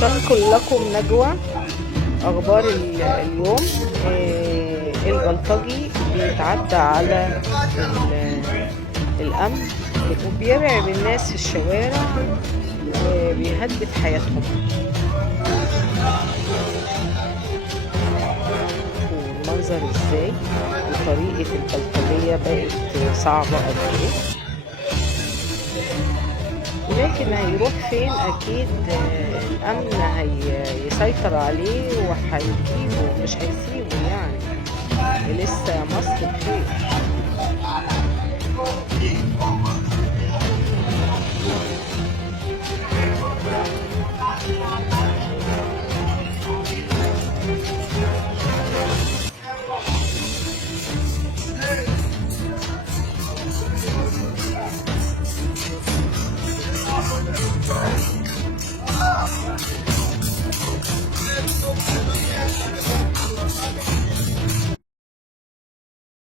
تنقل لكم نجوى أخبار اليوم. البلطجي بيتعدى على الأمن وبيرعب الناس في الشوارع وبيهدد حياتهم. والمنظر ازاي وطريقة البلطجية بقت صعبة قد ايه، لكن هيروح فين؟ اكيد الامن هيسيطر عليه وهيجيبه، مش هيسيبه يعني. لسه مصر بخير.